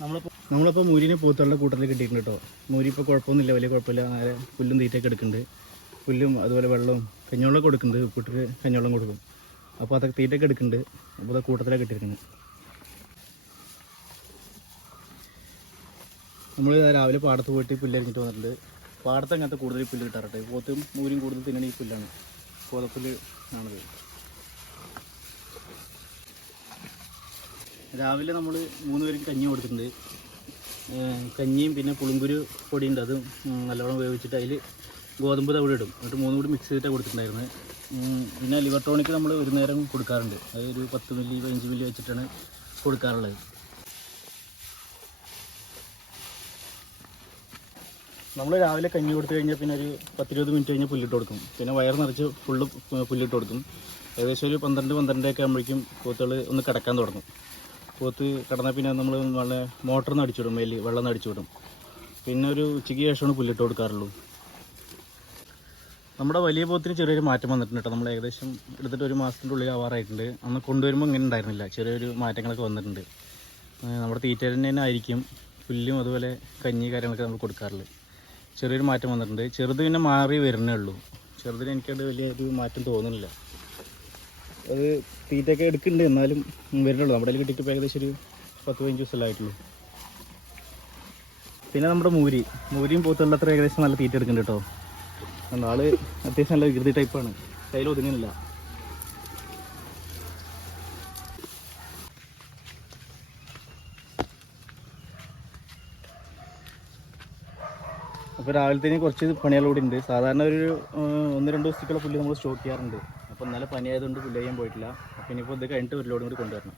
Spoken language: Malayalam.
നമ്മളിപ്പോൾ മൂരിനെ പോത്തുകളുടെ കൂട്ടത്തിൽ കിട്ടിയിട്ടുണ്ട് കേട്ടോ. മൂരി ഇപ്പോൾ കുഴപ്പമൊന്നുമില്ല, വലിയ കുഴപ്പമില്ല. നേരെ പുല്ലും തീറ്റയൊക്കെ എടുക്കുന്നുണ്ട്. പുല്ലും അതുപോലെ വെള്ളവും കഞ്ഞിവെള്ളം കൊടുക്കുന്നുണ്ട്. കൂട്ടിൽ കഞ്ഞിവെള്ളം കൊടുക്കും. അപ്പോൾ അതൊക്കെ തീറ്റയൊക്കെ എടുക്കുന്നുണ്ട്. അപ്പോൾ അത് കൂട്ടത്തിലാണ് കിട്ടിയിരിക്കുന്നത്. നമ്മൾ രാവിലെ പാടത്ത് പോയിട്ട് പുല്ലരിഞ്ഞിട്ട് വന്നിട്ടുണ്ട്. പാടത്ത് അങ്ങനത്തെ കൂടുതൽ പുല്ല് കിട്ടാറുണ്ട്. പോത്തും മൂരിയും കൂടുതൽ തിന്നണ ഈ പുല്ലാണ്, കോതപ്പുല്ല് ആണത്. രാവിലെ നമ്മൾ 3 പേർക്ക് കഞ്ഞി കൊടുത്തിട്ടുണ്ട്. കഞ്ഞിയും പിന്നെ പുളുങ്കുരു പൊടിയുണ്ട്, അത് നല്ലോണം വേവിച്ചിട്ട് അതിൽ ഗോതമ്പ് തവിട് ഇടും. എന്നിട്ട് 3 കൂടി മിക്സ് ചെയ്തിട്ടാണ് കൊടുത്തിട്ടുണ്ടായിരുന്നത്. പിന്നെ ലിവർ ടോണിക്ക് നമ്മൾ ഒരു നേരം കൊടുക്കാറുണ്ട്. അത് ഒരു 10 മില്ലി 15 മില്ലി വെച്ചിട്ടാണ് കൊടുക്കാറുള്ളത്. നമ്മൾ രാവിലെ കഞ്ഞി കൊടുത്തു കഴിഞ്ഞാൽ പിന്നെ ഒരു 10-20 മിനിറ്റ് കഴിഞ്ഞാൽ പുല്ലിട്ട് കൊടുക്കും. പിന്നെ വയറ് നിറച്ച് ഫുള്ള് പുല്ലിട്ട് കൊടുക്കും. ഏകദേശം ഒരു 12-12:30 ആകുമ്പോഴേക്കും പോത്തുകൾ ഒന്ന് കിടക്കാൻ തുടങ്ങും. പോത്ത് കിടന്നാൽ പിന്നെ നമ്മൾ വളരെ മോട്ടറിൽ നിന്ന് അടിച്ചു വിടും, മേലിൽ വെള്ളം നിന്ന് അടിച്ചു വിടും. പിന്നെ ഒരു ഉച്ചയ്ക്ക് ശേഷമാണ് പുല്ലിട്ട് കൊടുക്കാറുള്ളൂ. നമ്മുടെ വലിയ പോത്തിന് ചെറിയൊരു മാറ്റം വന്നിട്ടുണ്ട് കേട്ടോ. നമ്മൾ ഏകദേശം എടുത്തിട്ട് 1 മാസത്തിൻ്റെ ഉള്ളിൽ ആവാറായിട്ടുണ്ട്. അന്ന് കൊണ്ടുവരുമ്പോൾ ഇങ്ങനെ ഉണ്ടായിരുന്നില്ല, ചെറിയൊരു മാറ്റങ്ങളൊക്കെ വന്നിട്ടുണ്ട്. നമ്മുടെ തീറ്റ തന്നെ ആയിരിക്കും പുല്ലും അതുപോലെ കഞ്ഞി കാര്യങ്ങളൊക്കെ നമ്മൾ കൊടുക്കാറുള്ളത്. ചെറിയൊരു മാറ്റം വന്നിട്ടുണ്ട്. ചെറുത് പിന്നെ മാറി വരുന്നേ ഉള്ളൂ. ചെറുതിന് എനിക്കത് വലിയൊരു മാറ്റം തോന്നുന്നില്ല. അത് തീറ്റയൊക്കെ എടുക്കുന്നുണ്ട്, എന്നാലും വരുന്നുള്ളൂ. നമ്മുടെ കയ്യിൽ കിട്ടിയിട്ട് ഏകദേശം ഒരു 10-15 ദിവസമല്ലേ ആയിട്ടുള്ളൂ. പിന്നെ നമ്മുടെ മൂരിയും പോത്തുള്ള അത്ര ഏകദേശം നല്ല തീറ്റ എടുക്കുന്നുണ്ട് കേട്ടോ. ആള് അത്യാവശ്യം നല്ല വികൃതി ടൈപ്പാണ്, കയ്യിൽ ഒതുങ്ങുന്നില്ല. അപ്പോൾ രാവിലത്തേന് കുറച്ച് പണികളൂടെ ഉണ്ട്. സാധാരണ ഒരു 1-2 ദിവസത്തേക്കുള്ള പുല്ല് നമ്മൾ സ്റ്റോക്ക് ചെയ്യാറുണ്ട്. അപ്പോൾ ഇന്നലെ പനിയായതുകൊണ്ട് പുല്ല് ചെയ്യാൻ പോയിട്ടില്ല. അപ്പോൾ ഇനിയിപ്പോൾ ഇത് കഴിഞ്ഞിട്ട് ഒരു ലോഡും കൂടി കൊണ്ടുവരണം.